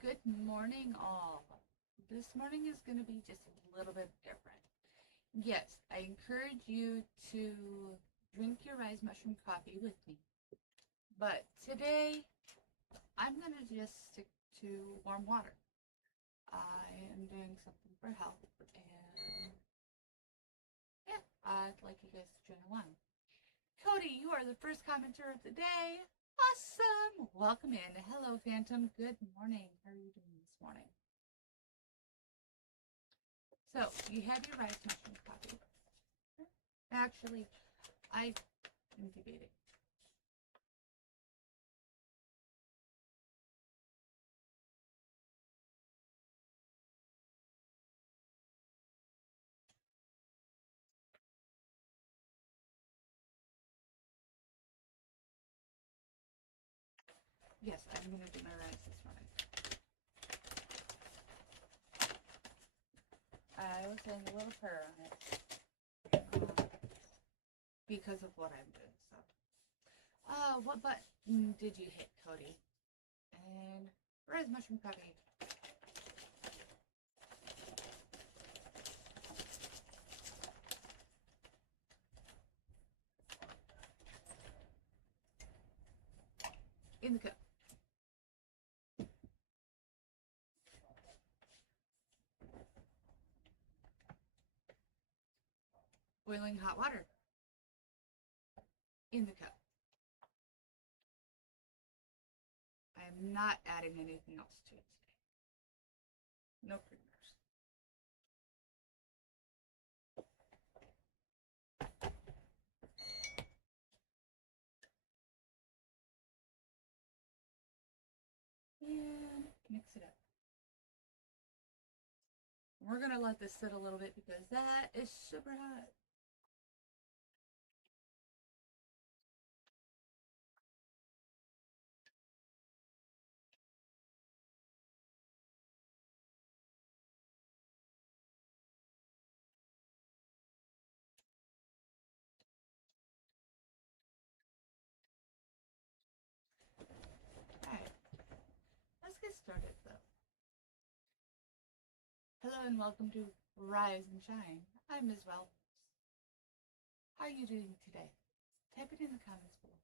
Good morning, all. This morning is going to be just a little bit different. Yes, I encourage you to drink your Ryze mushroom coffee with me. But today, I'm going to just stick to warm water. I am doing something for health, and yeah, I'd like you guys to join along. Cody, you are the first commenter of the day. Awesome! Welcome in. Hello, Phantom. Good morning. How are you doing this morning? So, you have your Ryze mushroom coffee. Actually, I am debating. Yes, I'm going to do my Ryze this morning. I was saying a little prayer on it because of what I'm doing. So, what button did you hit, Cody? And Ryze mushroom coffee. In the cup. Boiling hot water. In the cup. I am not adding anything else to it today. No creamers. And mix it up. We're going to let this sit a little bit because that is super hot. Alright, let's get started though. Hello and welcome to Rise and Shine. I'm mrz-wild-wolf. How are you doing today? Type it in the comments below.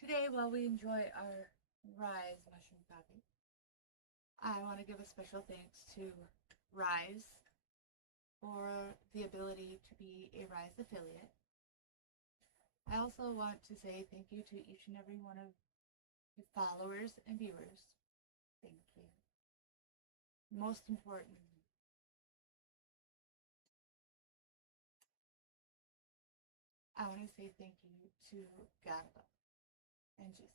Today, while we enjoy our Ryze mushroom coffee, I want to give a special thanks to Ryze for the ability to be a Ryze affiliate. I also want to say thank you to each and every one of your followers and viewers. Thank you. Most importantly, I want to say thank you to God above and Jesus,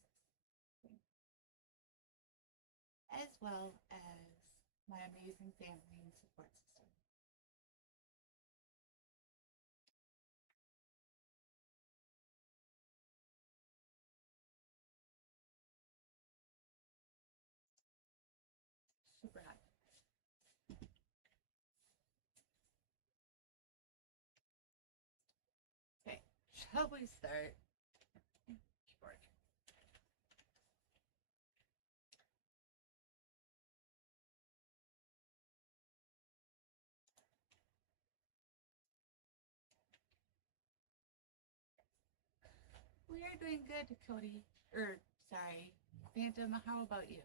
as well as my amazing family and support system. Super hot. Okay, shall we start? Keyboard. We are doing good, Cody. Sorry, Phantom, how about you?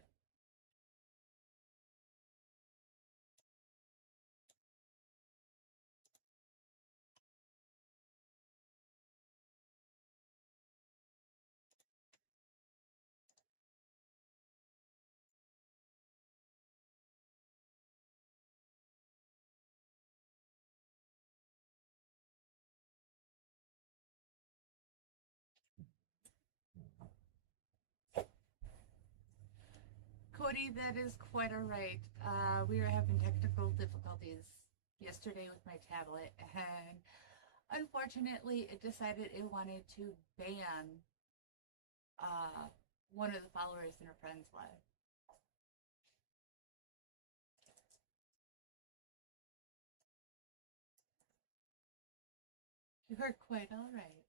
Cody, that is quite all right. We were having technical difficulties yesterday with my tablet, and unfortunately, it decided it wanted to ban one of the followers in her friend's live. You are quite all right.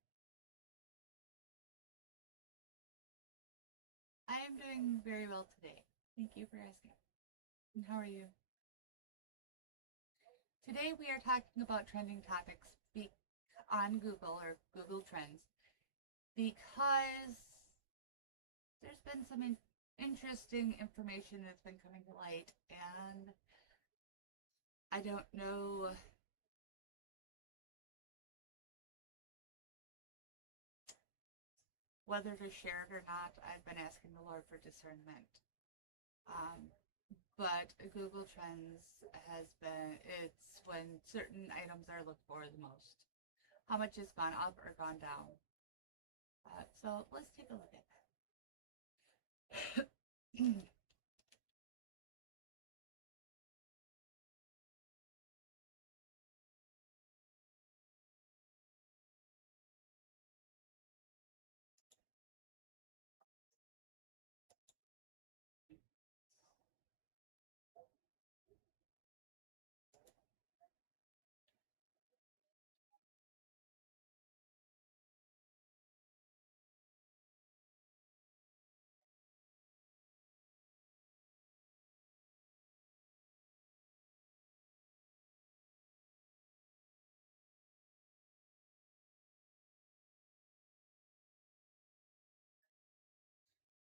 I am doing very well today. Thank you for asking. And how are you? Today we are talking about trending topics on Google or Google Trends because there's been some interesting information that's been coming to light, and I don't know whether to share it or not. I've been asking the Lord for discernment. But Google Trends it's when certain items are looked for the most. How much has gone up or gone down? So let's take a look at that.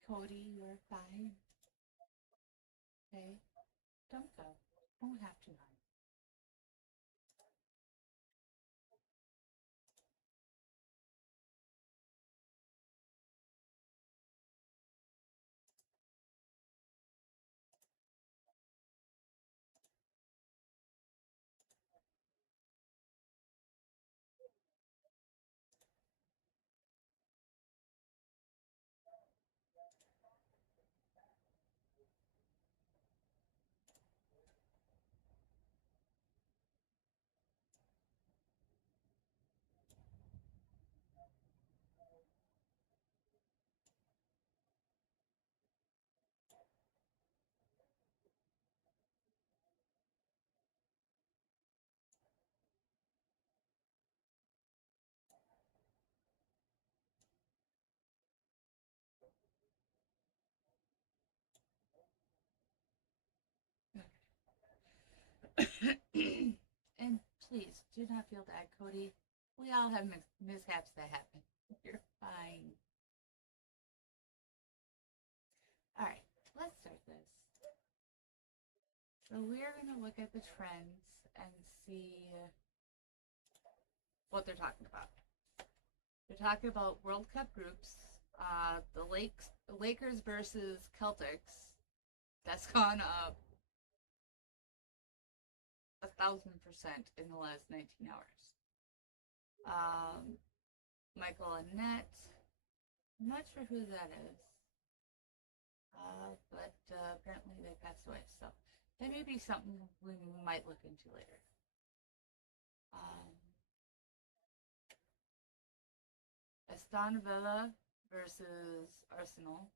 Cody, you're fine. Okay, don't go. Don't have to, hon. And please do not feel bad, Cody. We all have mishaps that happen. You're fine. All right, let's start this. So we're going to look at the trends and see what they're talking about. They're talking about World Cup groups, the Lakers versus Celtics. That's gone up 1,000% in the last 19 hours. Michael and Annette. I'm not sure who that is, but apparently they passed away. So that may be something we might look into later. Aston Villa versus Arsenal.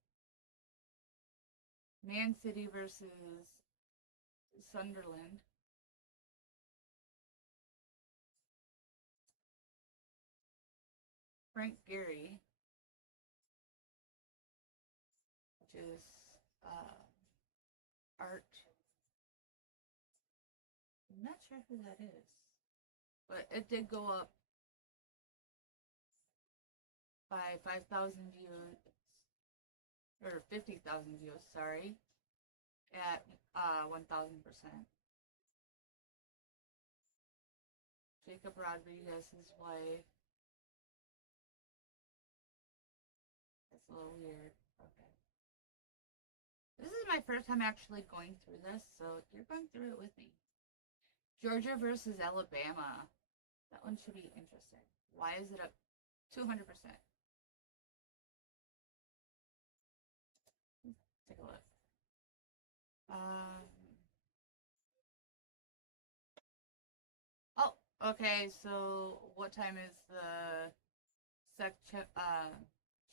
Man City versus Sunderland. Frank Gehry, which is art. I'm not sure who that is, but it did go up by 5,000 views, or 50,000 views, sorry, at 1,000%. Jacob Rodriguez's wife. That's a little weird. Okay. This is my first time actually going through this, so you're going through it with me. Georgia versus Alabama. That one should be interesting. Why is it up 200%? Take a look. Oh, okay. So what time is the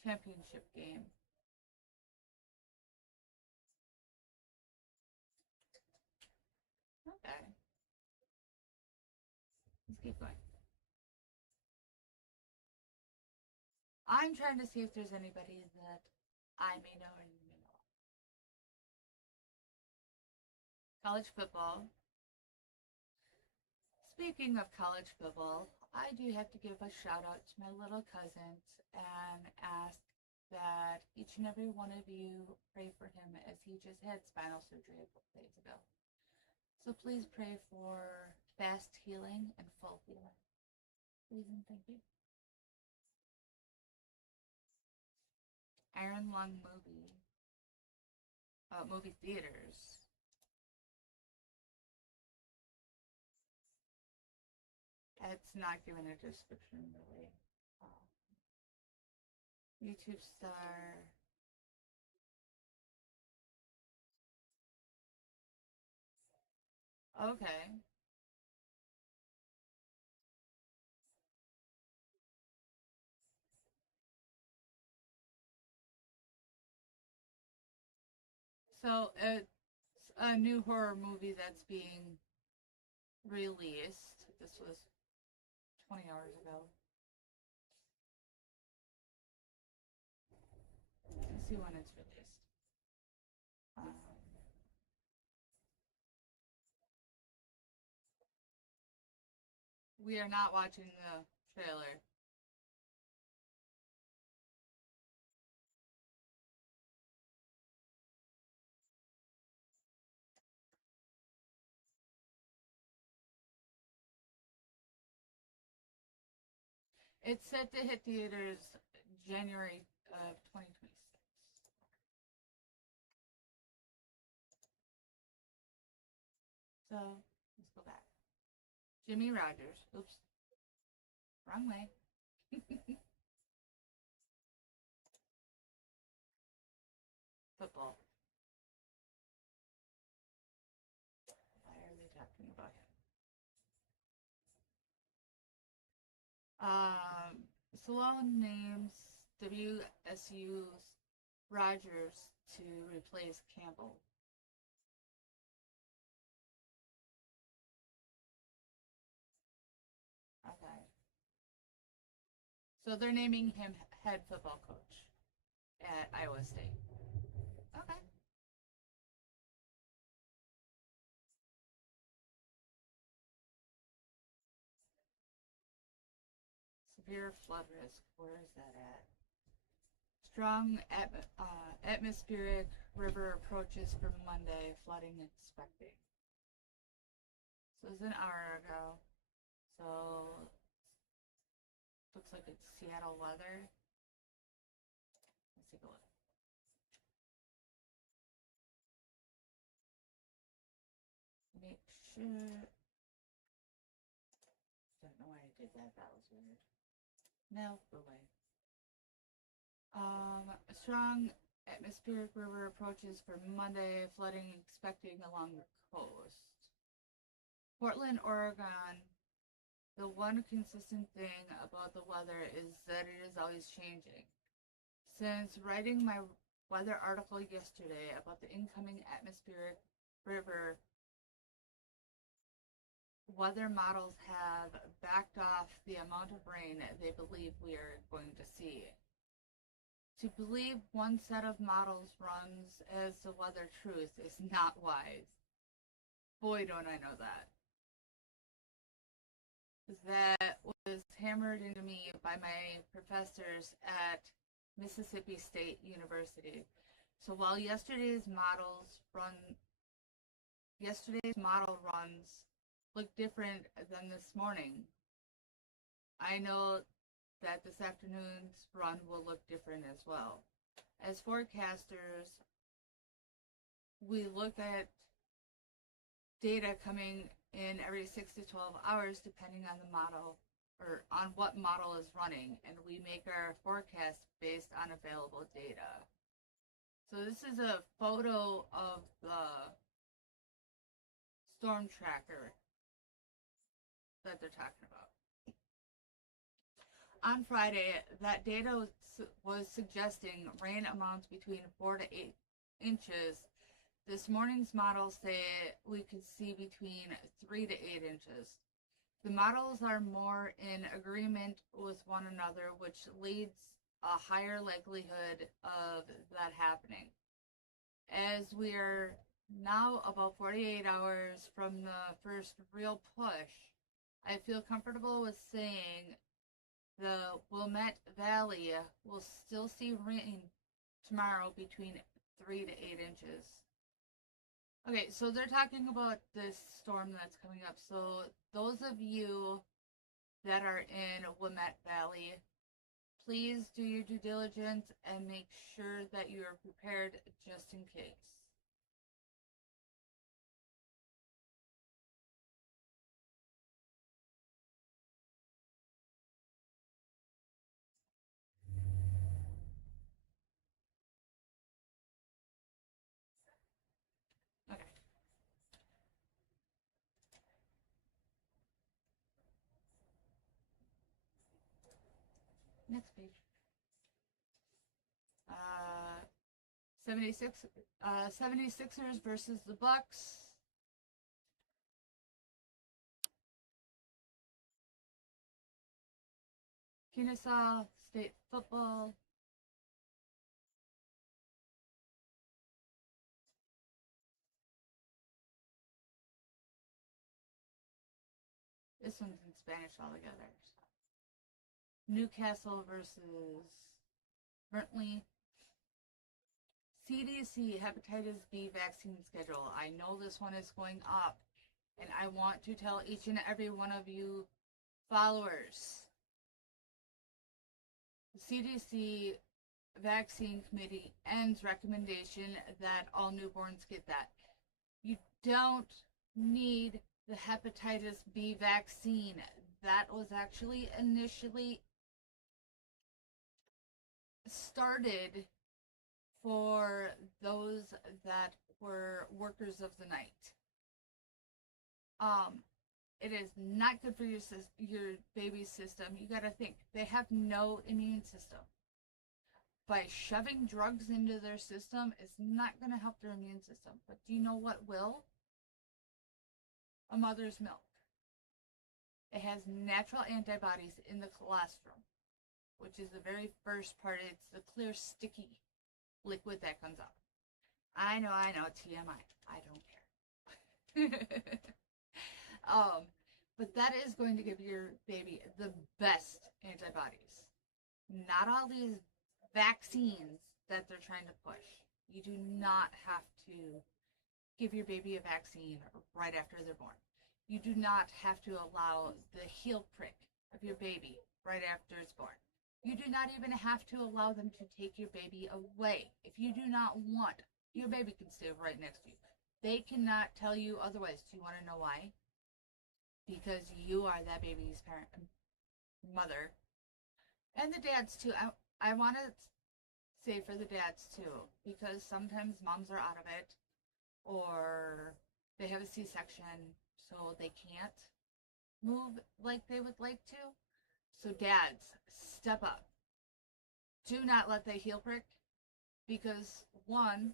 championship game? Okay. Let's keep going. I'm trying to see if there's anybody that I may know or you may know. college football. Speaking of college football, I do have to give a shout out to my little cousins and ask that each and every one of you pray for him as he just had spinal surgery a couple days ago. So please pray for fast healing and full healing. Please and thank you. Iron Lung movie theaters. It's not given a description really. YouTube star. Okay. So it's a new horror movie that's being released. This was 20 hours ago. Let's see when it's released. We are not watching the trailer. It's set to hit theaters January of 2026. So, let's go back. Jimmy Rogers. Oops. Wrong way. Football. Why are they talking about him? Salone names WSU's Rogers to replace Campbell. Okay. So they're naming him head football coach at Iowa State. Okay. Severe flood risk. Where is that at? Strong atmospheric river approaches for Monday. Flooding expecting. So it was an hour ago. So looks like it's Seattle weather. Let's take a look. Make sure. Don't know why I did that. That was weird. No, go away. A strong atmospheric river approaches for Monday. Flooding expecting along the coast. Portland, Oregon. The one consistent thing about the weather is that it is always changing. Since writing my weather article yesterday about the incoming atmospheric river, weather models have backed off the amount of rain they believe we are going to see. To believe one set of models runs as the weather truth is not wise. Boy, don't I know that. That was hammered into me by my professors at Mississippi State University. So while yesterday's model runs look different than this morning, I know that this afternoon's run will look different as well. As forecasters, we look at data coming in every 6 to 12 hours depending on the model or on what model is running, and we make our forecast based on available data. So this is a photo of the storm tracker that they're talking about. On Friday, that data was suggesting rain amounts between 4 to 8 inches. This morning's models say we could see between 3 to 8 inches. The models are more in agreement with one another, which leads a higher likelihood of that happening. As we are now about 48 hours from the first real push, I feel comfortable with saying the Wilmette Valley will still see rain tomorrow between 3 to 8 inches. Okay, so they're talking about this storm that's coming up. So those of you that are in Wilmette Valley, please do your due diligence and make sure that you are prepared just in case. Okay, next page. 76, 76ers versus the Bucks. Kennesaw State football. This one's in Spanish altogether. Newcastle versus Burnley. CDC hepatitis B vaccine schedule. I know this one is going up, and I want to tell each and every one of you followers. The CDC vaccine committee ends recommendation that all newborns get that. You don't need the hepatitis B vaccine. That was actually initially started for those that were workers of the night. It is not good for your baby's system. You got to think they have no immune system. By shoving drugs into their system, it's not going to help their immune system. But do you know what will? A mother's milk. It has natural antibodies in the colostrum, which is the very first part. It's the clear, sticky liquid that comes out. I know, TMI. I don't care. But that is going to give your baby the best antibodies. Not all these vaccines that they're trying to push. You do not have to give your baby a vaccine right after they're born. You do not have to allow the heel prick of your baby right after it's born. You do not even have to allow them to take your baby away. If you do not want, your baby can stay right next to you. They cannot tell you otherwise. Do you want to know why? Because you are that baby's parent, mother, and the dads too. I want to say for the dads too, because sometimes moms are out of it, or they have a C-section, so they can't move like they would like to. So dads, step up. Do not let that heel prick, because one,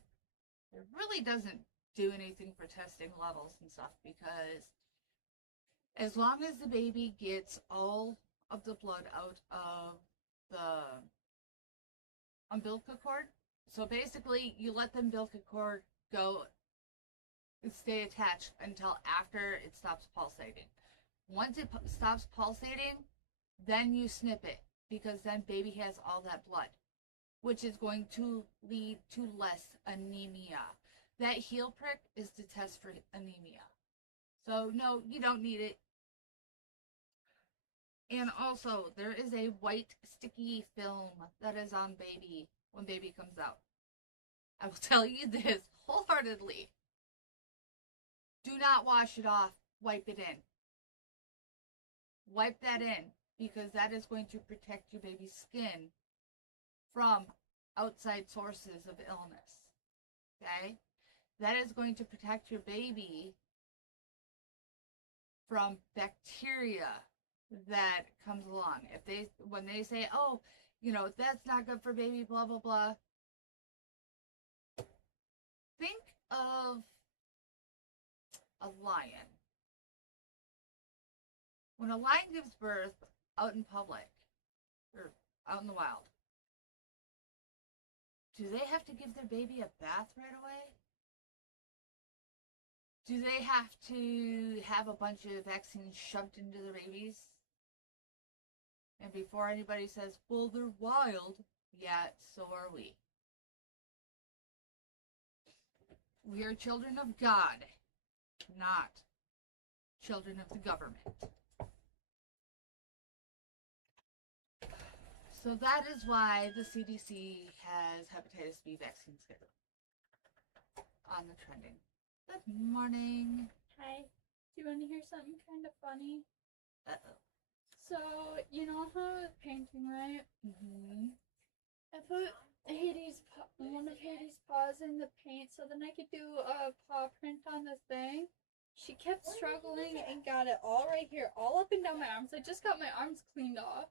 it really doesn't do anything for testing levels and stuff, because as long as the baby gets all of the blood out of the umbilical cord, so basically you let the umbilical cord go and stay attached until after it stops pulsating. Once it stops pulsating, then you snip it, because then baby has all that blood, which is going to lead to less anemia. That heel prick is to test for anemia. So no, you don't need it. And also, there is a white sticky film that is on baby when baby comes out. I will tell you this wholeheartedly. Do not wash it off. Wipe it in. Wipe that in, because that is going to protect your baby's skin from outside sources of illness. Okay? That is going to protect your baby from bacteria that comes along. When they say, oh, that's not good for baby, blah, blah, blah. Think of a lion. When a lion gives birth out in public, or out in the wild, do they have to give their baby a bath right away? Do they have to have a bunch of vaccines shoved into the babies? And before anybody says, well, they're wild, yeah, so are we. We are children of God, not children of the government. So that is why the CDC has hepatitis B vaccine schedule on the trending. Good morning. Hi. Do you want to hear something kind of funny? Uh-oh. So, you know how painting, right? Mm-hmm. I put one of Hades' paws in the paint so then I could do a paw print on the thing. She kept struggling and got it all right here, all up and down my arms. I just got my arms cleaned off.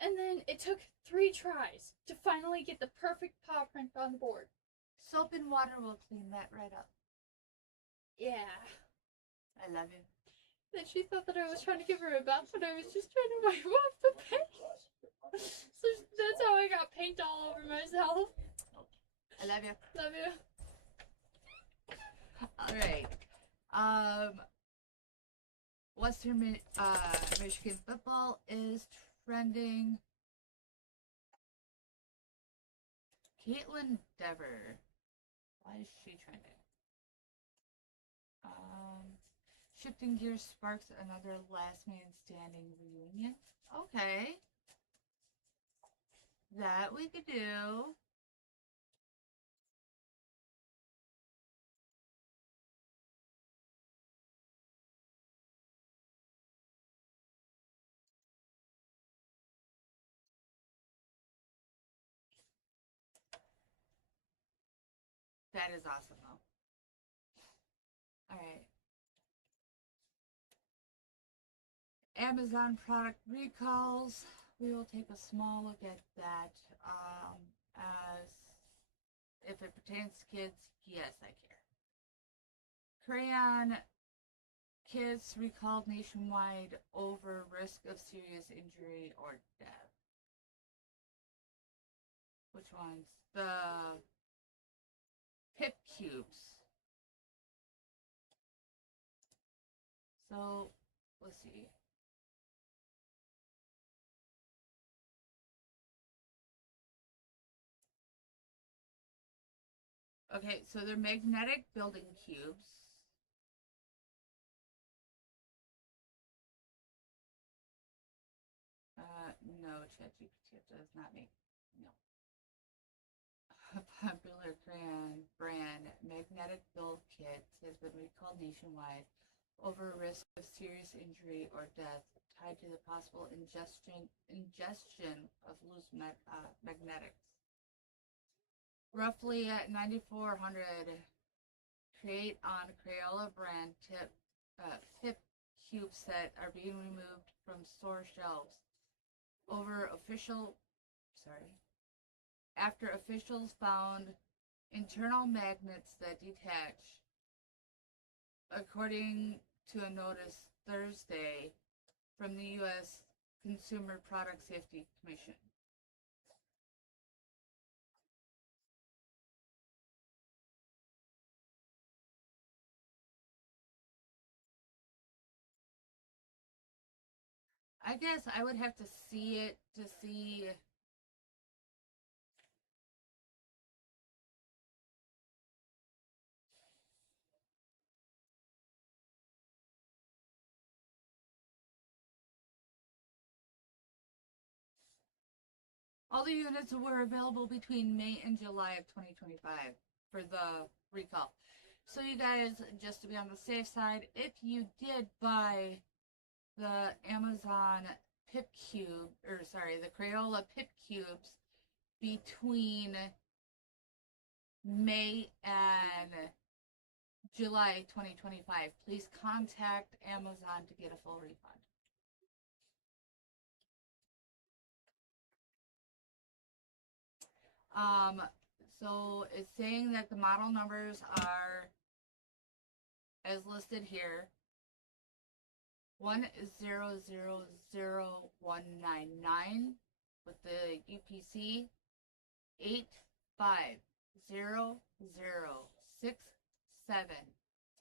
And then it took 3 tries to finally get the perfect paw print on the board. Soap and water will clean that right up. Yeah. I love you. Then she thought that I was trying to give her a bath, but I was just trying to wipe off the paint. So that's how I got paint all over myself. I love you. Love you. All right. Western Michigan football is trending. Caitlin Dever. Why is she trending? Shifting gears sparks another last man standing reunion. Okay. That we could do. That is awesome, though. All right. Amazon product recalls. We will take a small look at that. As if it pertains to kids, yes, I care. Crayon kits recalled nationwide over risk of serious injury or death. Which ones? The Pip Cubes. So, let's see. Okay, so they're magnetic building cubes. No, ChatGPT does not make, no. A popular crayon brand, Magnetic Build Kit, has been recalled nationwide over a risk of serious injury or death tied to the possible ingestion of loose magnetics. Roughly at 9,400 create on Crayola brand Pip Cube set are being removed from store shelves after officials found internal magnets that detach, according to a notice Thursday from the U.S. Consumer Product Safety Commission. I guess I would have to see it to see. All the units were available between May and July of 2025 for the recall. So you guys, just to be on the safe side, if you did buy the Amazon Pip Cube, the Crayola Pip Cubes between May and July 2025, please contact Amazon to get a full refund. So it's saying that the model numbers are as listed here. 100199 with the UPC 850067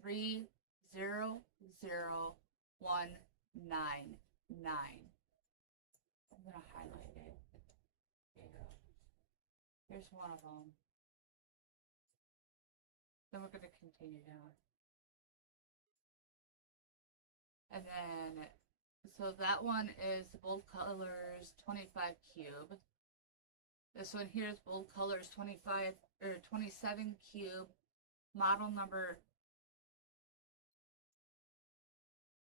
300199. I'm gonna highlight it. There you go. Here's one of them. Then we're gonna continue down. And then, so that one is the Bold Colors 25 cube. This one here is Bold Colors 25 or 27 cube, model number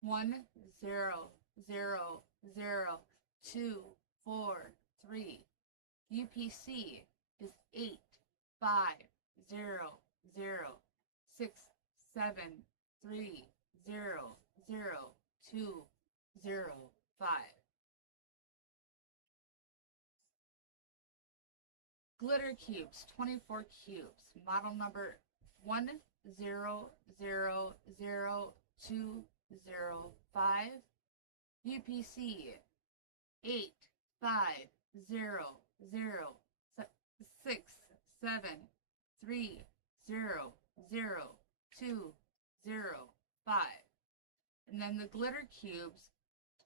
100024 UPC is 85067300205. Glitter cubes, 24 cubes, model number 10000205, UPC 85067300205. And then the glitter cubes,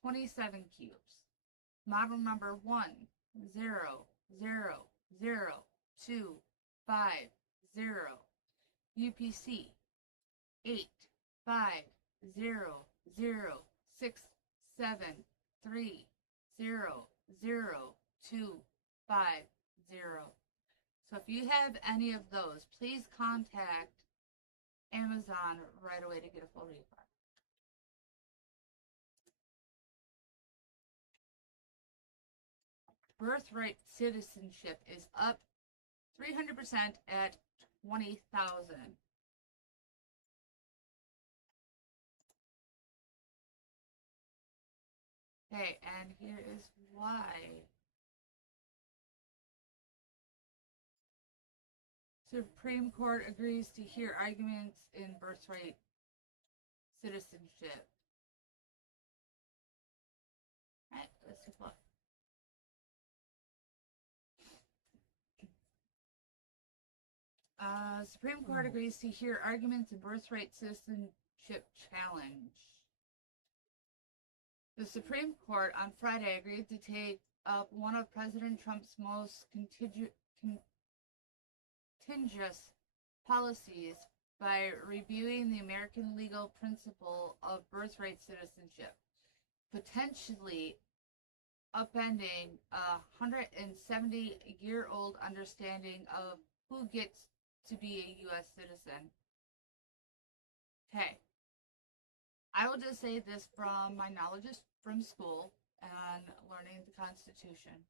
27 cubes, model number 10000250, UPC 8500673000250. So if you have any of those, please contact Amazon right away to get a full refund. Birthright citizenship is up 300% at 20,000. Okay, and here is why. Supreme Court agrees to hear arguments in birthright citizenship. All right, let's take a look. Supreme Court agrees to hear arguments in birthright citizenship challenge. The Supreme Court on Friday agreed to take up one of President Trump's most contentious policies by reviewing the American legal principle of birthright citizenship, potentially upending a 170-year-old understanding of who gets to be a U.S. citizen. Okay. I will just say this from my knowledge from school and learning the Constitution.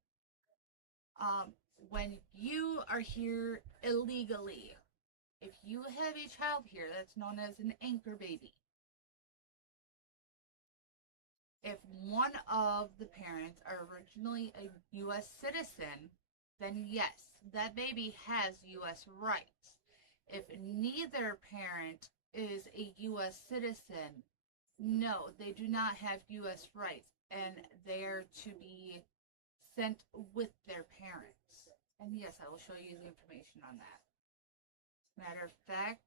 When you are here illegally, if you have a child here that's known as an anchor baby, if one of the parents are originally a U.S. citizen, then yes, that baby has U.S. rights. If neither parent is a U.S. citizen, no, they do not have U.S. rights, and they are to be sent with their parents. And yes, I will show you the information on that. Matter of fact,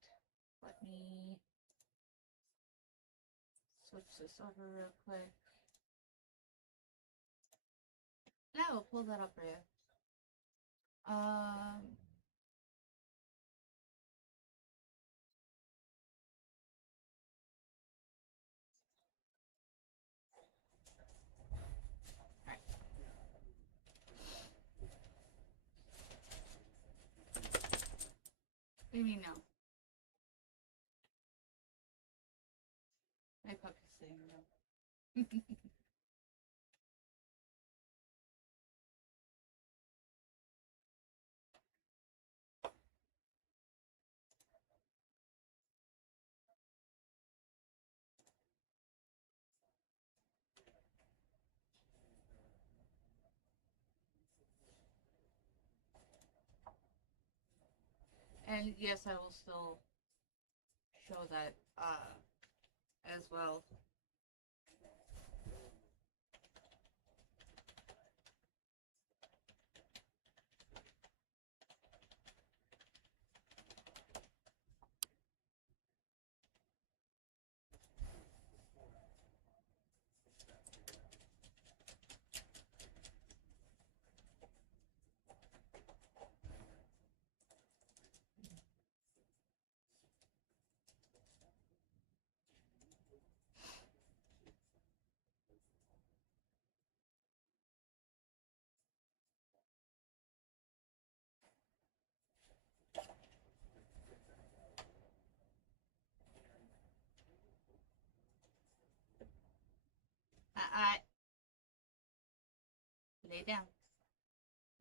let me switch this over real quick. And I will pull that up for you. What do you mean no? My puppy's saying no. And yes, I will still show that as well. Lay down.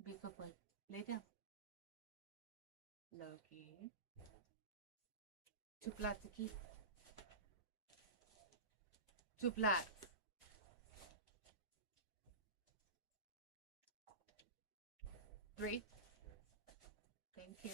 Be a good boy. Lay down. Loki. Two plats aqui. Two plats. Three. Thank you.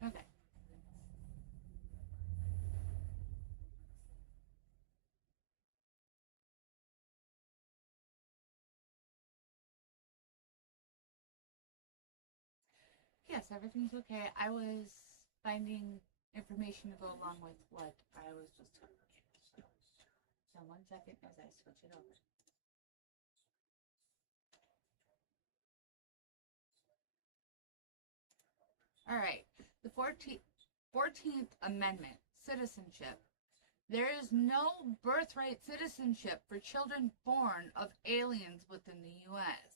All right. Okay. Yes, everything's okay. I was finding information to go along with what I was just talking about. So 1 second as I switch it over. All right. The 14th Amendment, citizenship. There is no birthright citizenship for children born of aliens within the U.S.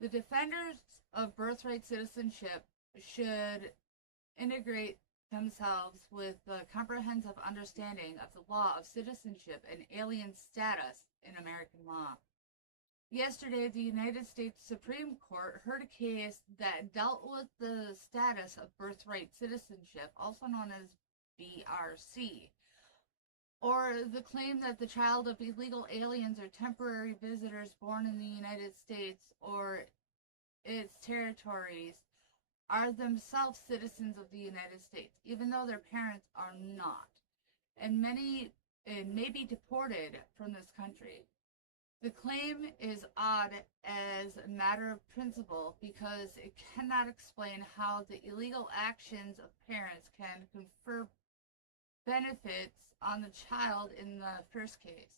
The defenders of birthright citizenship should integrate themselves with the comprehensive understanding of the law of citizenship and alien status in American law. Yesterday, the United States Supreme Court heard a case that dealt with the status of birthright citizenship, also known as BRC, or the claim that the child of illegal aliens or temporary visitors born in the United States or its territories are themselves citizens of the United States, even though their parents are not, and many may be deported from this country. The claim is odd as a matter of principle because it cannot explain how the illegal actions of parents can confer benefits on the child in the first case,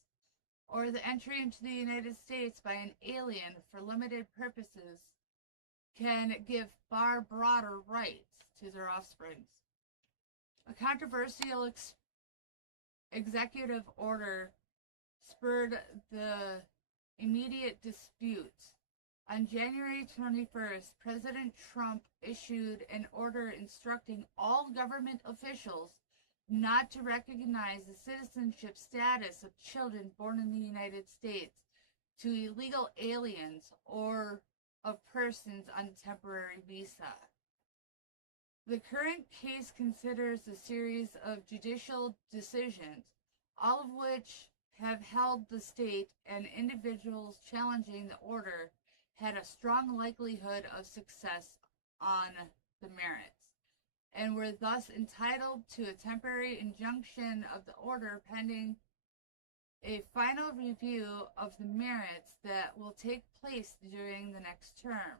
or the entry into the United States by an alien for limited purposes can give far broader rights to their offspring. A controversial executive order spurred the immediate disputes. On January 21st, President Trump issued an order instructing all government officials not to recognize the citizenship status of children born in the United States to illegal aliens or of persons on temporary visa. The current case considers a series of judicial decisions, all of which have held the state and individuals challenging the order had a strong likelihood of success on the merits, and were thus entitled to a temporary injunction of the order pending a final review of the merits that will take place during the next term.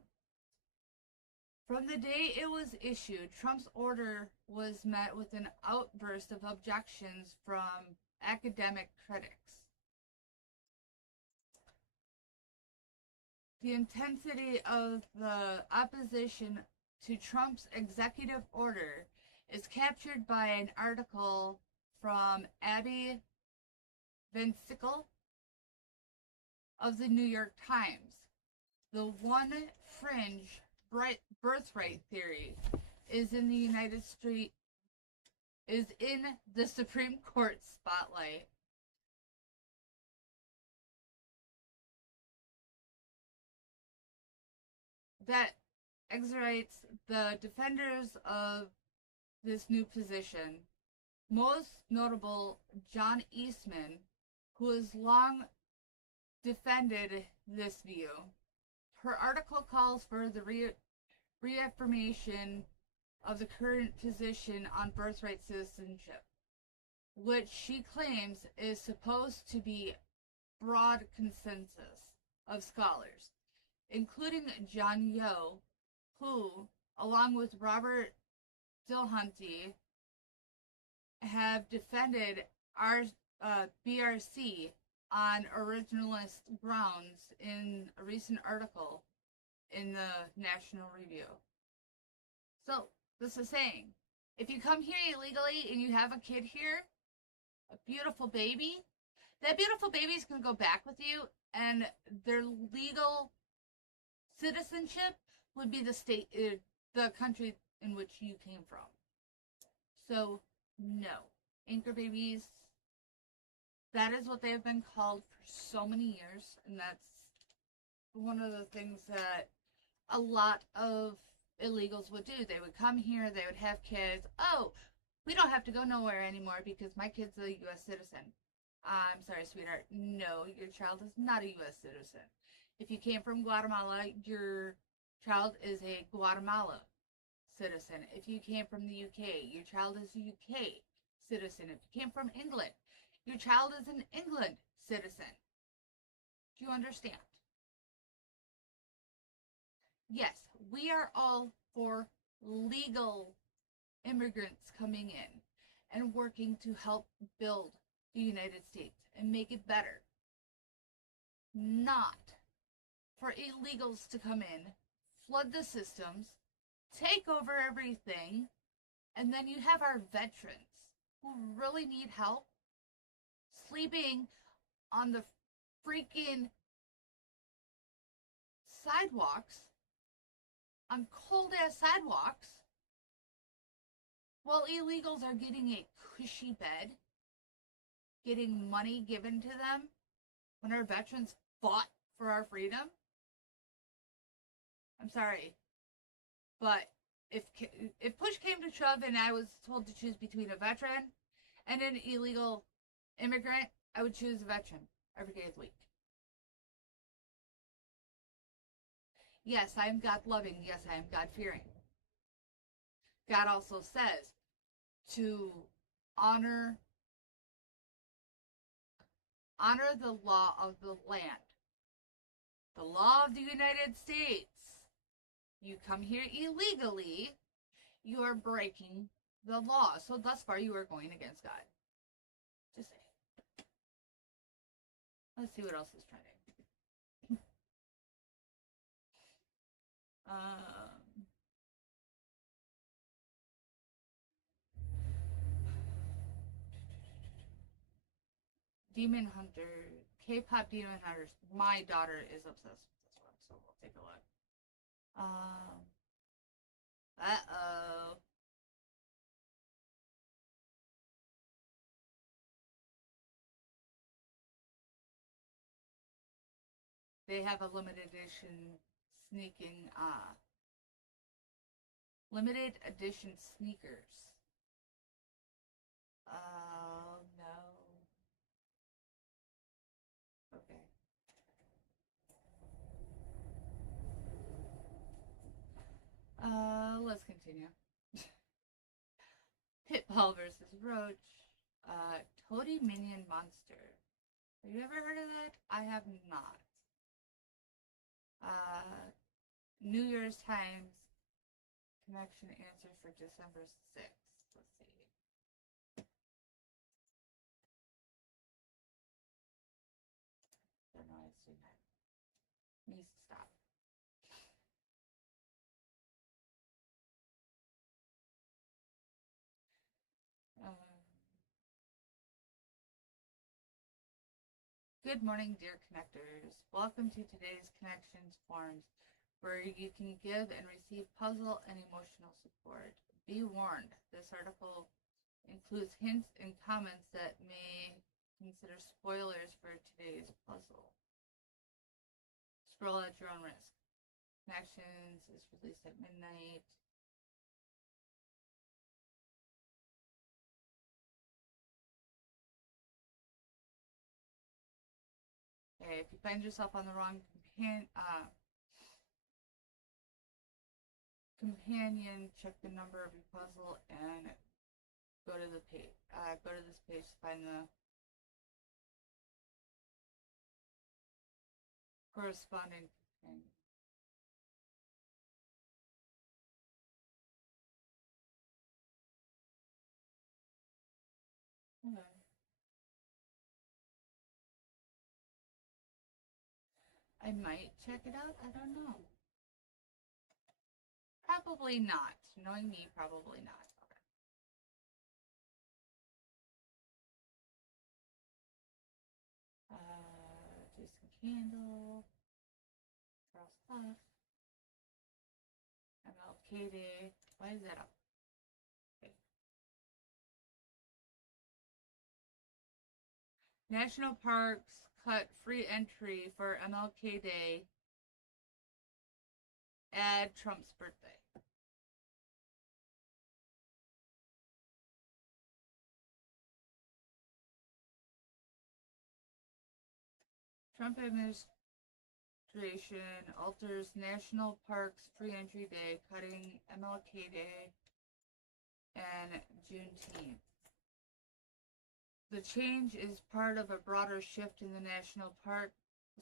From the day it was issued, Trump's order was met with an outburst of objections from academic critics. The intensity of the opposition to Trump's executive order is captured by an article from Abby Vensickle of the New York Times. The one fringe birthright theory is in the Supreme Court spotlight. That exonerates the defenders of this new position, most notable John Eastman, who has long defended this view. Her article calls for the reaffirmation of the current position on birthright citizenship, which she claims is supposed to be broad consensus of scholars, including John Yo, who, along with Robert Dillhunty, have defended our BRC on originalist grounds in a recent article in the National Review. So, this is saying, if you come here illegally and you have a kid here, a beautiful baby, that beautiful baby is going to go back with you, and their legal citizenship would be the country in which you came from. So, no. Anchor babies, that is what they have been called for so many years, and that's one of the things that a lot of illegals would do. They would come here, they would have kids. Oh, we don't have to go nowhere anymore because my kid's a U.S. citizen. I'm sorry, sweetheart. No, your child is not a U.S. citizen. If you came from Guatemala, your child is a Guatemala citizen. If you came from the UK, your child is a UK citizen. If you came from England, your child is an England citizen. Do you understand? Yes, we are all for legal immigrants coming in and working to help build the United States and make it better. Not for illegals to come in, flood the systems, take over everything, and then you have our veterans who really need help sleeping on the freaking sidewalks, on cold ass sidewalks, while illegals are getting a cushy bed, getting money given to them when our veterans fought for our freedom. I'm sorry, but if push came to shove and I was told to choose between a veteran and an illegal immigrant, I would choose a veteran every day of the week. Yes, I am God-loving. Yes, I am God-fearing. God also says to honor the law of the land, the law of the United States. You come here illegally, you are breaking the law. So thus far, you are going against God. Just say. Let's see what else is trending. Demon Hunter, K-pop Demon Hunters. My daughter is obsessed with this one, so we'll take a look. Uh-oh. They have a limited edition limited edition sneakers. Oh, no. Okay. Let's continue. Pitbull versus Roach. Toady Minion Monster. Have you ever heard of that? I have not. New Year's Times connection answer for December 6th. Let's see. Don't know, it's doing that. Needs to stop. Good morning, dear connectors. Welcome to today's Connections Forums, where you can give and receive puzzle and emotional support. Be warned, this article includes hints and comments that may consider spoilers for today's puzzle. Scroll at your own risk. Connections is released at midnight. Okay, if you find yourself on the wrong companion, check the number of your puzzle and go to the page. Go to this page to find the corresponding companion. Okay. I might check it out. I don't know. Probably not. Knowing me, probably not. Okay. Do some candle. Draw stuff. MLK Day. Why is that up? Okay. National Parks cut free entry for MLK Day. Add Trump's birthday. Trump administration alters National Parks free entry day, cutting MLK Day and Juneteenth. The change is part of a broader shift in the National Park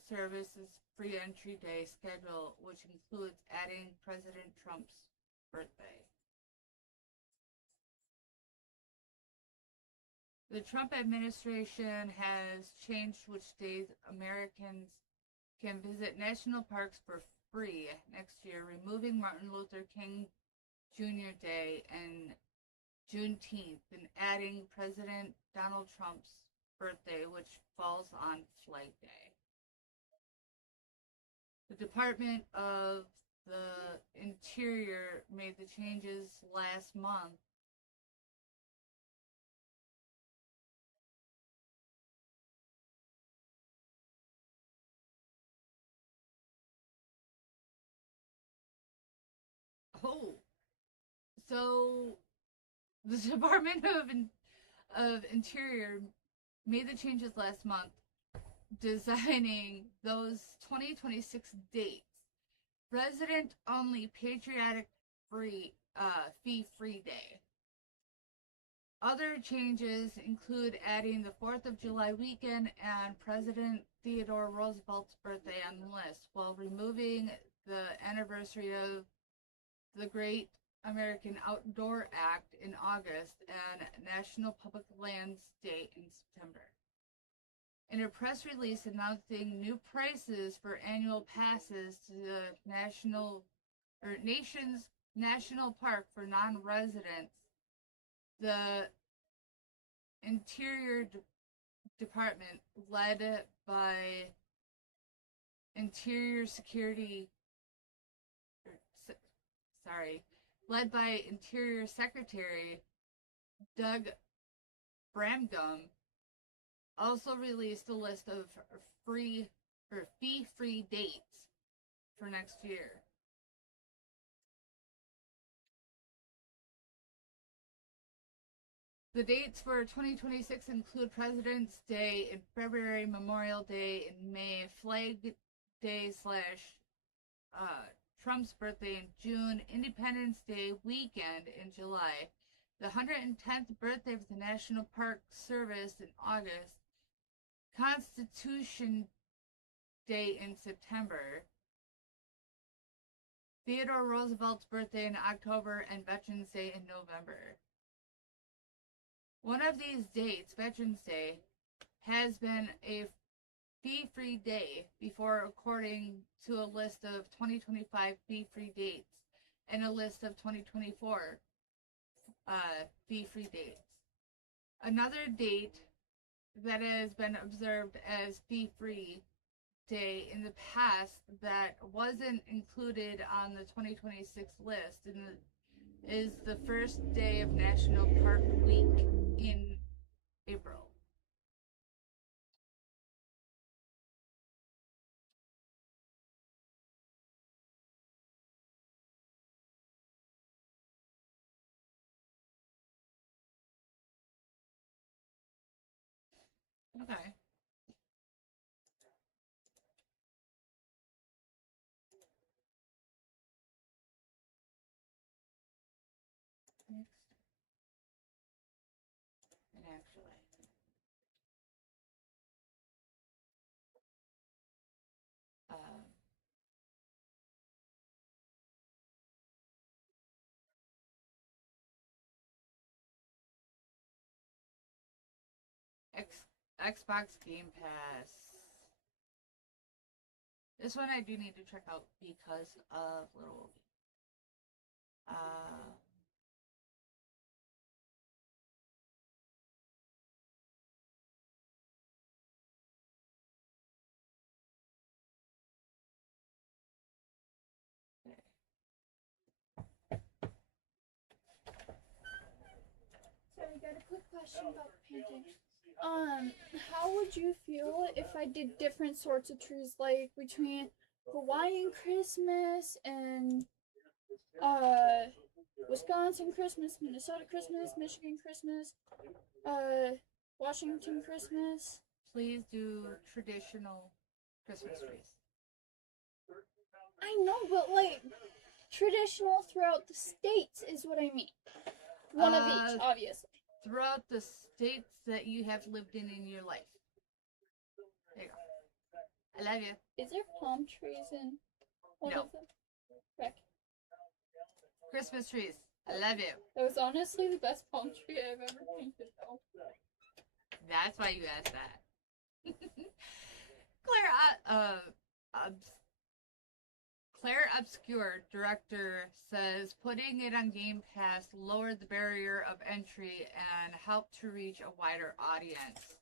Service's free entry day schedule, which includes adding President Trump's birthday. The Trump administration has changed which days Americans can visit national parks for free next year, removing Martin Luther King Jr. Day and Juneteenth and adding President Donald Trump's birthday, which falls on Flag Day. The Department of the Interior made the changes last month. Oh, so the Department of Interior made the changes last month, designing those 2026 dates. Resident-only patriotic fee-free day. Other changes include adding the 4th of July weekend and President Theodore Roosevelt's birthday on the list, while removing the anniversary of the Great American Outdoor Act in August and National Public Lands Day in September. In a press release announcing new prices for annual passes to the nation's national park for non-residents, the Interior Department, led by Interior Secretary Doug Bramgum, also released a list of fee-free dates for next year. The dates for 2026 include President's Day in February, Memorial Day in May, Flag Day / Trump's birthday in June, Independence Day weekend in July, the 110th birthday of the National Park Service in August, Constitution Day in September, Theodore Roosevelt's birthday in October, and Veterans Day in November. One of these dates, Veterans Day, has been a fee-free day before, according to a list of 2025 fee-free dates and a list of 2024 fee-free dates. Another date that has been observed as fee-free day in the past that wasn't included on the 2026 list is the first day of National Park Week in April. Okay. Next. And actually, Xbox Game Pass. This one I do need to check out because of Little Sorry, I got a quick question about the painting. How would you feel if I did different sorts of trees, like between Hawaiian Christmas and Wisconsin Christmas, Minnesota Christmas, Michigan Christmas, Washington Christmas? Please do traditional Christmas trees. I know, but like traditional throughout the states is what I mean. One of each, obviously. Throughout the states that you have lived in your life. There you go. I love you. Is there palm trees in one No. of them? Correct. Christmas trees. I love you. That was honestly the best palm tree I've ever painted, though. That's why you asked that. Claire Obscure, director, says putting it on Game Pass lowered the barrier of entry and helped to reach a wider audience.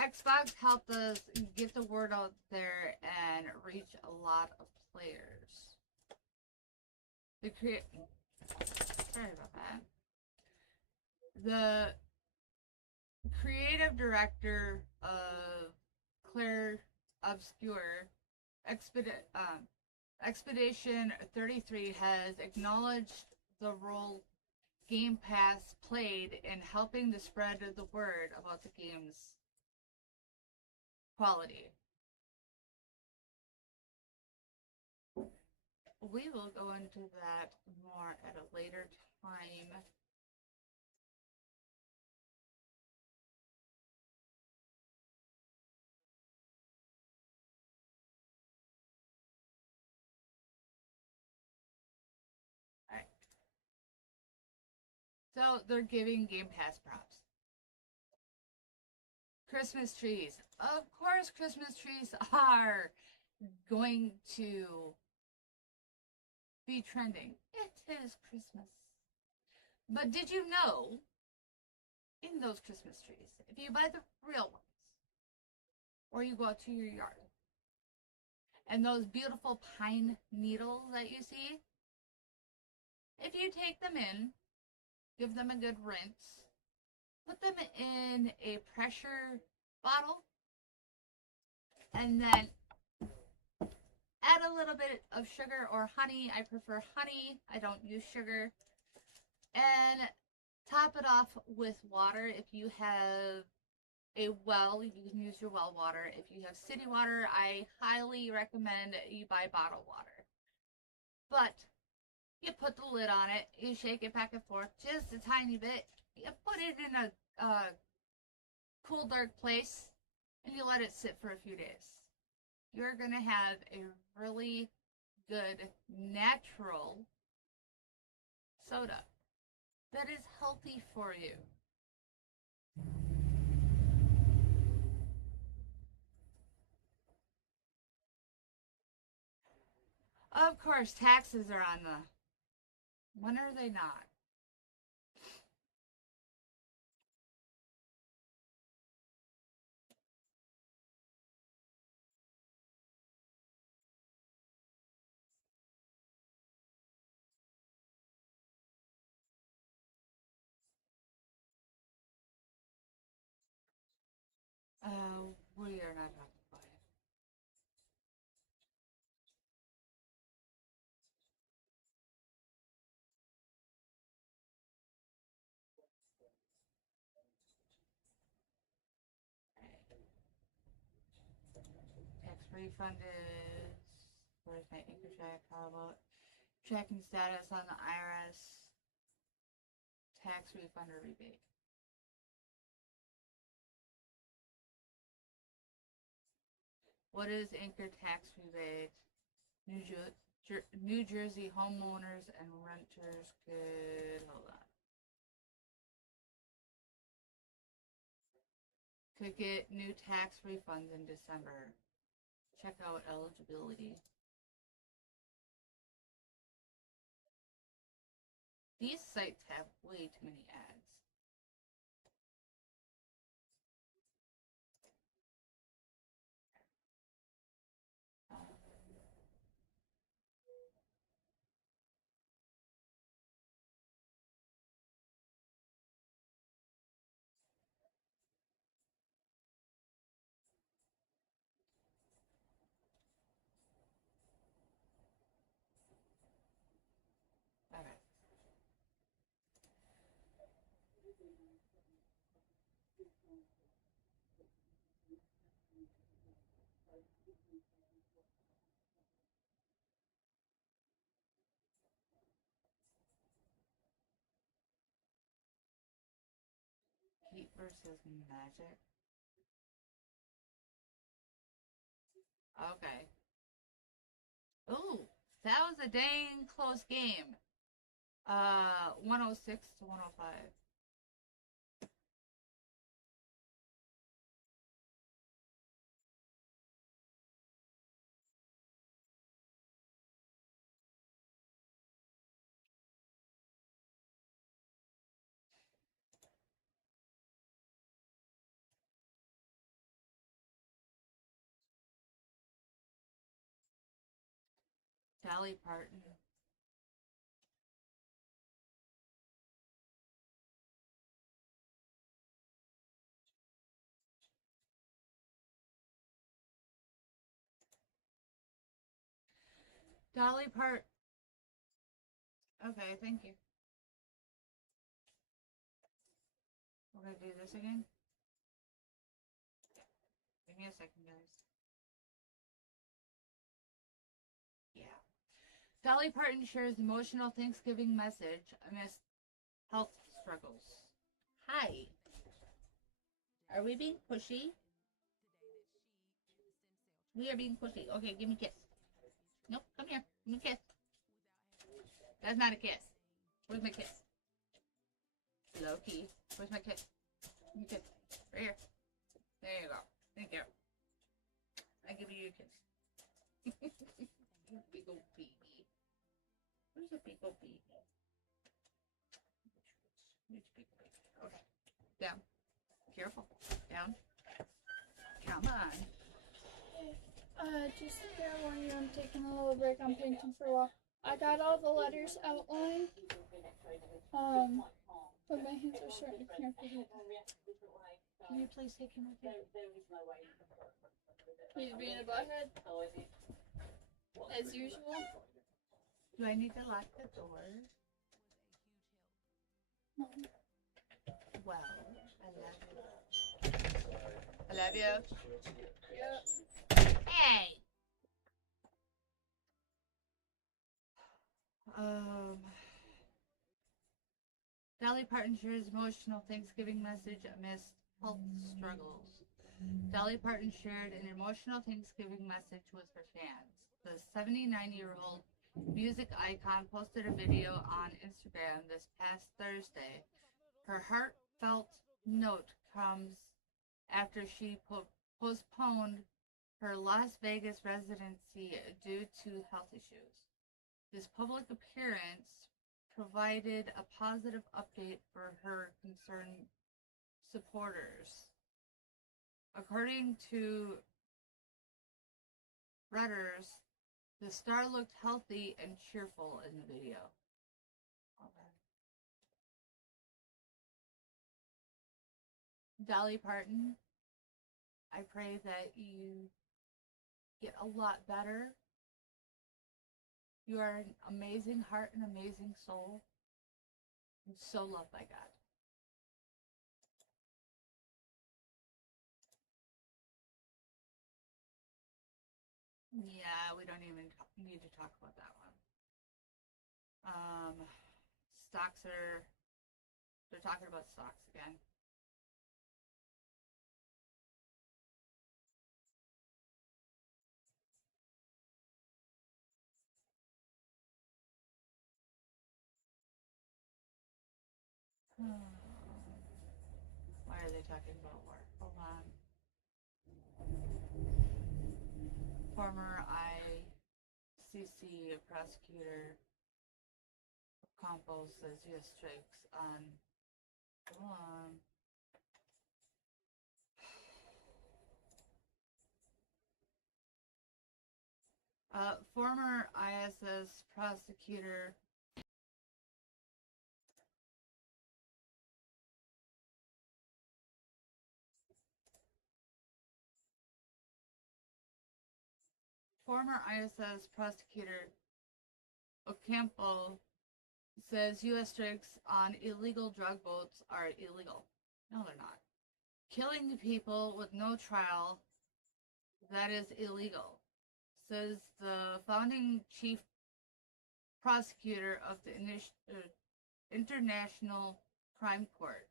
Xbox helped us get the word out there and reach a lot of players. Sorry about that. The creative director of Claire Obscure, Expedition 33, has acknowledged the role Game Pass played in helping to spread the word about the game's quality. We will go into that more at a later time. Alright. So they're giving Game Pass props. Christmas trees. Of course Christmas trees are going to be trending. It is Christmas. But did you know, in those Christmas trees, if you buy the real ones, or you go out to your yard, and those beautiful pine needles that you see, if you take them in, give them a good rinse, put them in a pressure bottle, and then add a little bit of sugar or honey. I prefer honey. I don't use sugar. And top it off with water. If you have a well, you can use your well water. If you have city water, I highly recommend you buy bottled water. But you put the lid on it, you shake it back and forth just a tiny bit, you put it in a cool, dark place, and you let it sit for a few days. You're going to have a really good, natural soda that is healthy for you. Of course, taxes are on the... When are they not? We are not talking about it. Tax refund is... Where's my anchor check? How about tracking status on the IRS tax refund or rebate? What is anchor tax rebate? New Jersey homeowners and renters could... Hold on. Could get new tax refunds in December. Check out eligibility. These sites have way too many ads. Okay. Heat versus Magic. Okay. Ooh, that was a dang close game. 106 to 105. Dolly Parton. Dolly Parton. Okay, thank you. We're gonna do this again. Give me a second, guys. Yeah. Dolly Parton shares emotional Thanksgiving message amidst health struggles. Hi. Are we being pushy? We are being pushy. Okay, give me a kiss. Nope, come here. Give me a kiss. That's not a kiss. Where's my kiss? Low-key. Where's my kiss? Give me a kiss. Right here. There you go. Thank you. I give you a kiss. You big old baby. Where's the big old baby? Where's the big baby? Okay. Down. Careful. Down. Come on. Just fair warning you, I'm taking a little break. I'm painting for a while. I got all the letters outlined. But my hands are starting to cramp a bit. Can you please take him with you? He's being a butthead. As usual. Do I need to lock the door? Well, I love you. Yep. Hey! Dolly Parton shares emotional Thanksgiving message amidst health struggles. Dolly Parton shared an emotional Thanksgiving message with her fans. The the 79-year-old music icon posted a video on Instagram this past Thursday. Her heartfelt note comes after she postponed her Las Vegas residency due to health issues. This public appearance provided a positive update for her concerned supporters. According to Redditors, the star looked healthy and cheerful in the video. Dolly Parton, I pray that you get a lot better. You are an amazing heart and amazing soul, and so loved by God. Yeah, we don't even need to talk about that one. Stocks they're talking about stocks again. Why are they talking about war? Hold on. Former ICC prosecutor Campos says U.S. strikes on. Hold on. Former ISS prosecutor Ocampo says U.S. strikes on illegal drug boats are illegal. No, they're not. Killing the people with no trial, that is illegal, says the founding chief prosecutor of the International Crime Court,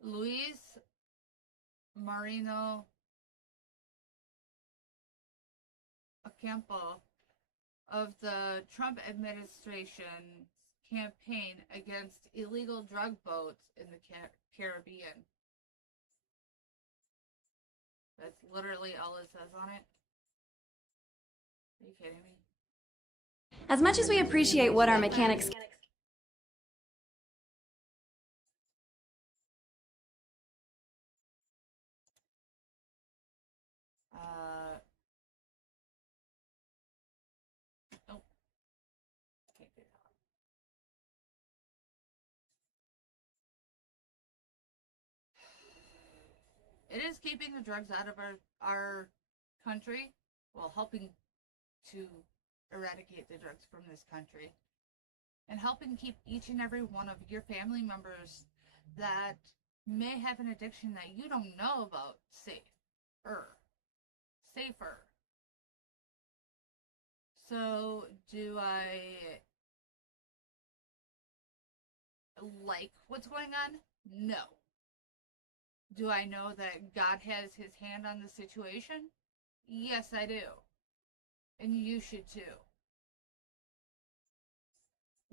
Luis Marino Ocampo, of the Trump administration's campaign against illegal drug boats in the Caribbean. That's literally all it says on it. Are you kidding me? As much as we appreciate what our mechanics Nope. Can't get it out. It is keeping the drugs out of our country, while helping to eradicate the drugs from this country, and helping keep each and every one of your family members that may have an addiction that you don't know about safer. So, do I like what's going on? No. Do I know that God has his hand on the situation? Yes, I do. And you should too.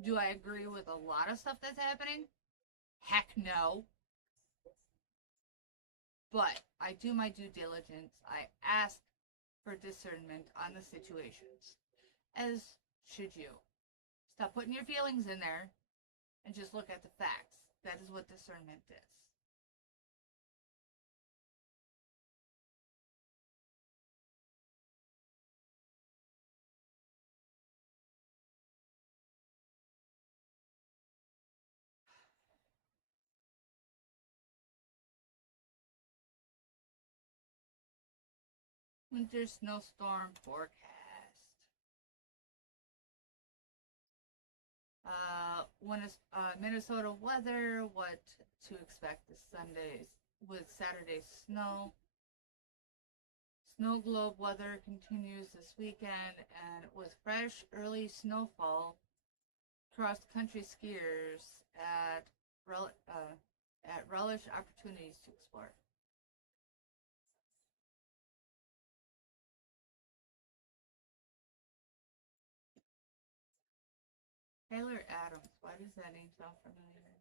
Do I agree with a lot of stuff that's happening? Heck no. But I do my due diligence. I ask for discernment on the situations. As should you. Stop putting your feelings in there and just look at the facts. That is what discernment is. Winter snowstorm forecast. Minnesota weather, what to expect this Sunday with Saturday's snow. Snow globe weather continues this weekend, and with fresh early snowfall, cross-country skiers at relish opportunities to explore. Taylor Adams. Why does that name sound familiar?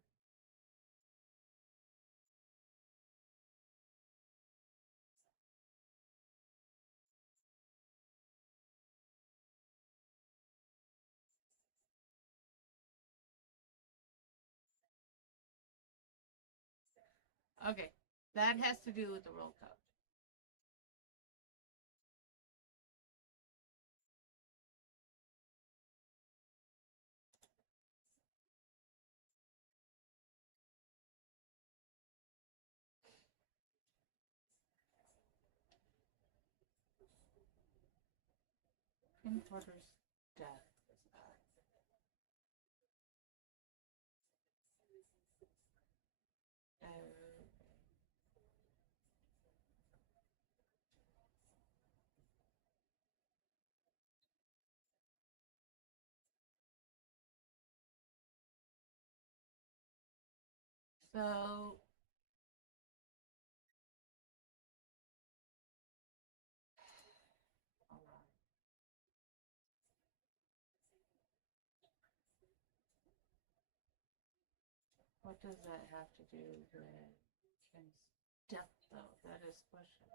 Okay, that has to do with the World Cup. Importer's death. So what does that have to do with Kim's death, though? That is the question.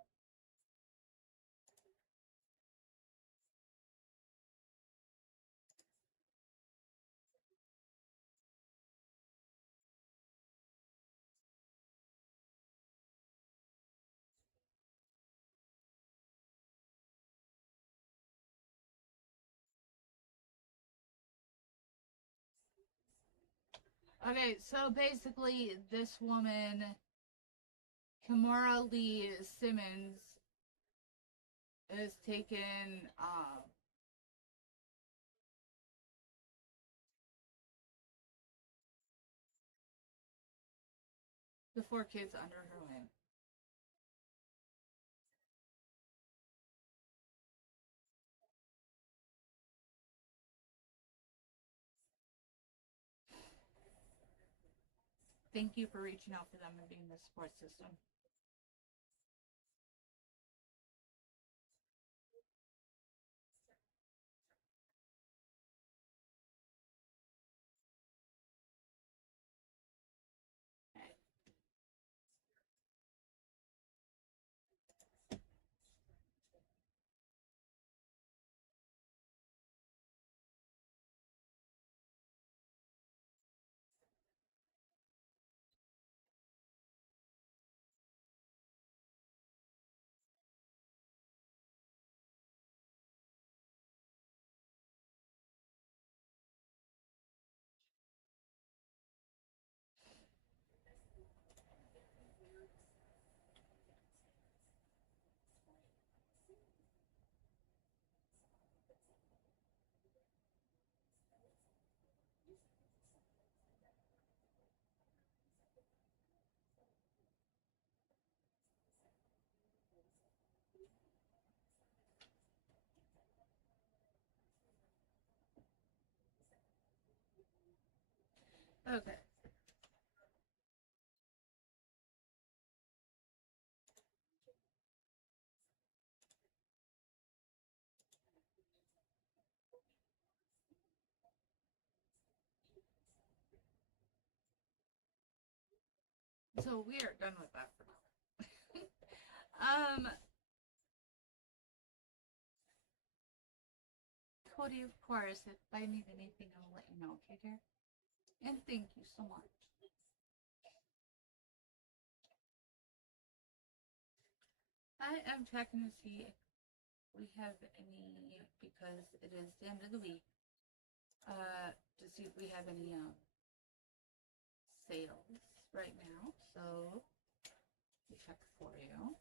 Okay, so basically, this woman, Kimora Lee Simmons, is taken the 4 kids under her wing. Thank you for reaching out for them and being the support system. Okay. So we are done with that for now. Cody, of course, if I need anything, I'll let you know, okay, dear? And thank you so much. I am checking to see if we have any, because it is the end of the week, to see if we have any sales right now. So, check for you.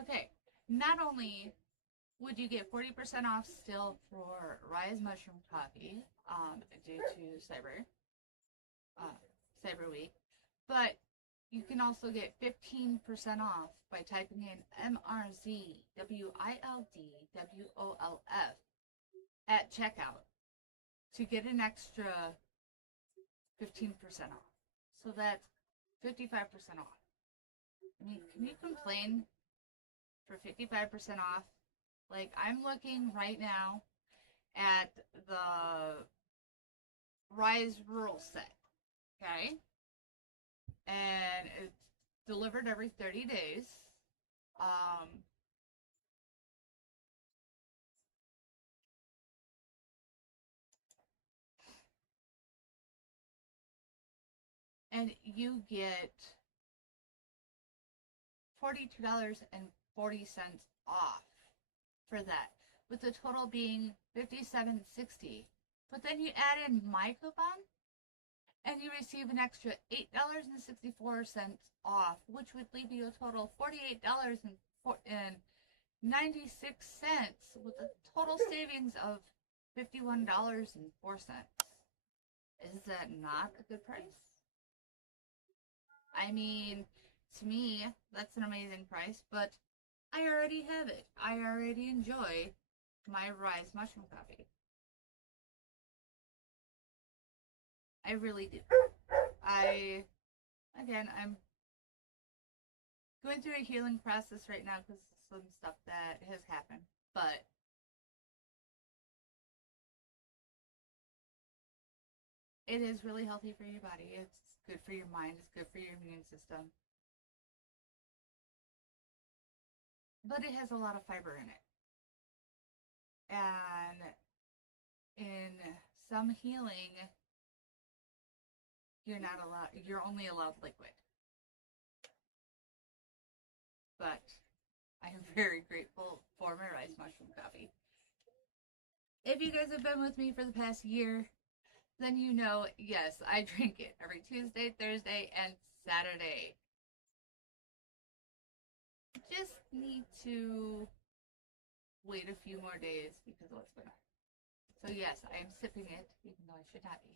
Okay, not only would you get 40% off still for Ryze Mushroom Coffee due to Cyber Week, but you can also get 15% off by typing in mrz-wild-wolf at checkout to get an extra 15% off. So that's 55% off. I mean, can you complain for 55% off? Like, I'm looking right now at the Rise Rural set, okay? And it's delivered every 30 days. And you get $42.40 off for that, with the total being $57.60. But then you add in my coupon, and you receive an extra $8.64 off, which would leave you a total of $48.96, with a total savings of $51.04. Is that not a good price? I mean, to me, that's an amazing price, but I already have it. I already enjoy my Ryze mushroom coffee. I really do. I'm going through a healing process right now because of some stuff that has happened, but it is really healthy for your body. It's good for your mind. It's good for your immune system. But it has a lot of fiber in it. And in some healing, you're only allowed liquid. But I am very grateful for my Ryze mushroom coffee. If you guys have been with me for the past year, then you know, yes, I drink it every Tuesday, Thursday, and Saturday. Just need to wait a few more days because of what's going on. So yes, I am sipping it, even though I should not be.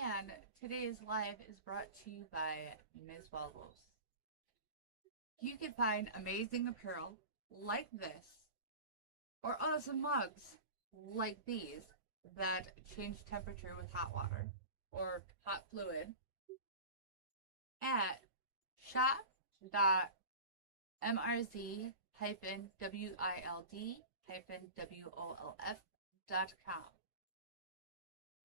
And today's live is brought to you by mrz-wild-wolf. You can find amazing apparel like this, or awesome mugs like these that change temperature with hot water or hot fluid at shop.mrz-wild-wolf.com.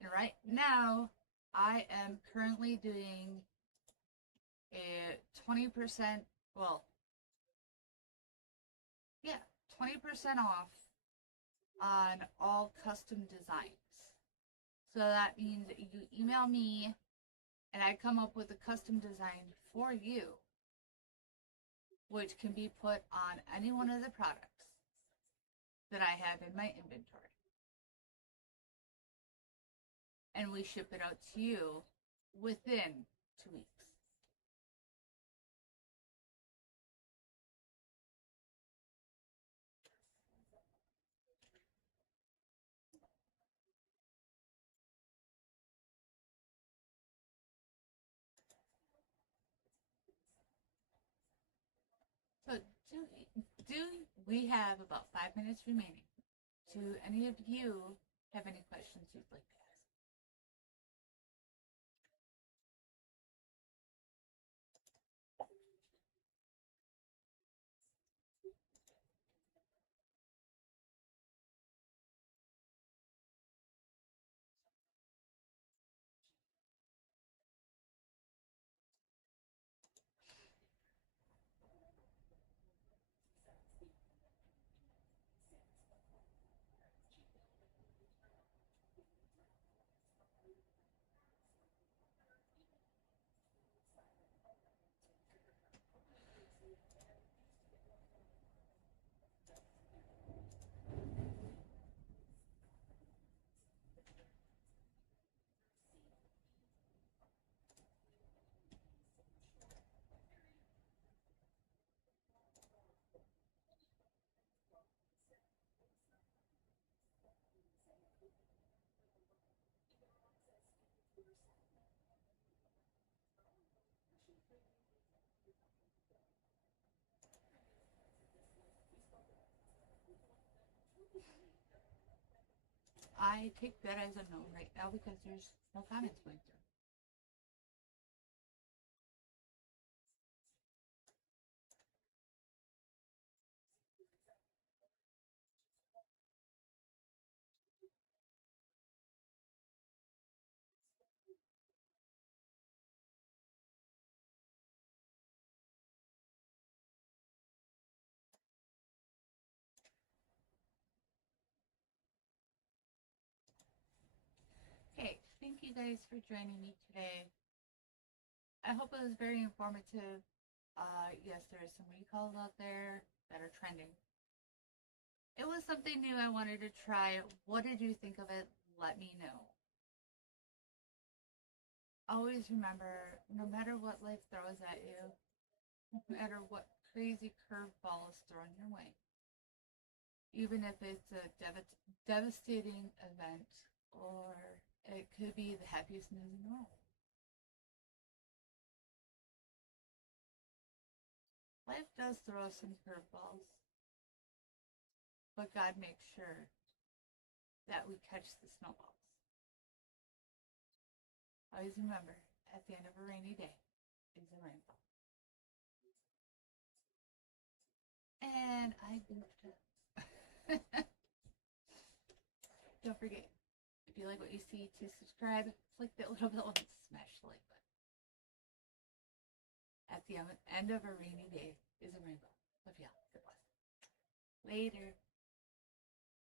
And right now, I am currently doing a 20%, 20% off on all custom designs. So that means you email me and I come up with a custom design for you, which can be put on any one of the products that I have in my inventory. And we ship it out to you within 2 weeks. So we have about 5 minutes remaining. Do any of you have any questions you'd like to ask? I take that as a no right now because there's no comments going through. Okay, thank you guys for joining me today. I hope it was very informative. Yes, there are some recalls out there that are trending. It was something new I wanted to try. What did you think of it? Let me know. Always remember, no matter what life throws at you, no matter what crazy curveball is thrown your way, even if it's a devastating event or it could be the happiest news in the world. Life does throw some curveballs, but God makes sure that we catch the snowballs. Always remember, at the end of a rainy day is a rainbow. And I goofed up. Don't forget, if you like what you see, to subscribe, click that little bell and smash the like button. At the end of a rainy day is a rainbow. Love y'all. Good luck. Later.